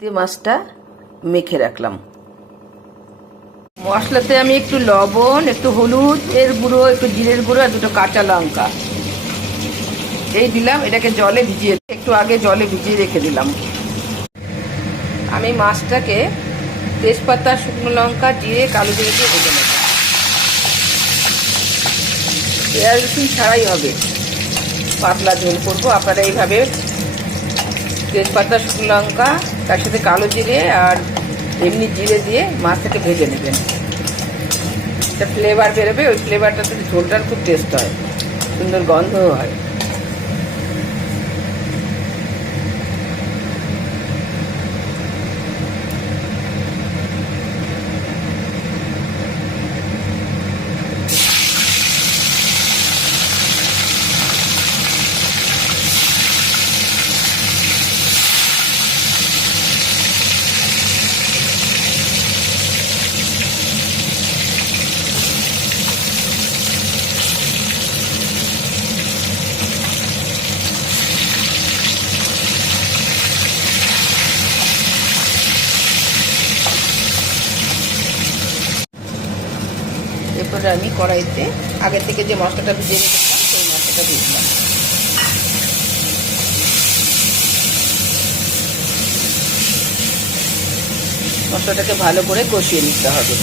দিয়ে মাছটা মেখে রাখলাম। মশলাতে আমি একটু লবণ, একটু হলুদ এর গুঁড়ো, একটু জিরের গুঁড়ো আর দুটো কাঁচা লঙ্কা এই দিলাম। এটাকে জলে ভিজিয়ে, একটু আগে জলে ভিজিয়ে রেখে দিলাম। আমি মাছটাকে তেজপাতা, শুকনো লঙ্কা, জিরে, কালো জিরে দিয়ে ভেজে নেব। পেঁয়াজ রসুন ছাড়াই হবে, পাতলা ঝোল করবো। আপনারা এইভাবে তেজপাতা, শুকনো লঙ্কা, তার সাথে কালো জিরে আর এমনি জিরে দিয়ে মাছটাকে ভেজে নেবেন। একটা ফ্লেভার বেরোবে, ওই ফ্লেভারটাতে ঝোলটার খুব টেস্ট হয়, সুন্দর গন্ধও হয়। এরপরে আমি কড়াইতে আগে থেকে যে মশলাটা ভিজিয়ে রেখেছিলাম সেই মশলাটা দিয়ে দিলাম। মশলাটাকে ভালো করে কষিয়ে নিতে হবে।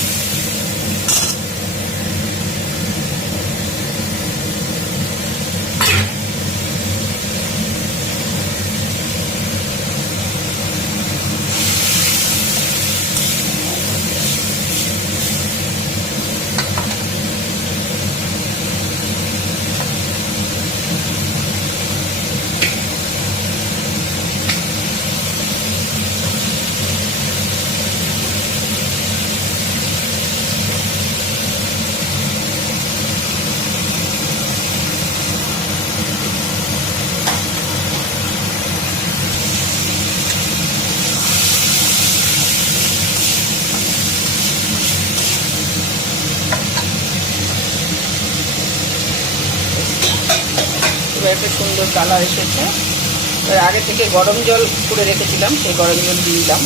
এবার একটা সুন্দর কালার এসেছে। এবার আগে থেকে গরম জল করে রেখেছিলাম, সেই গরম জল দিয়ে দিলাম।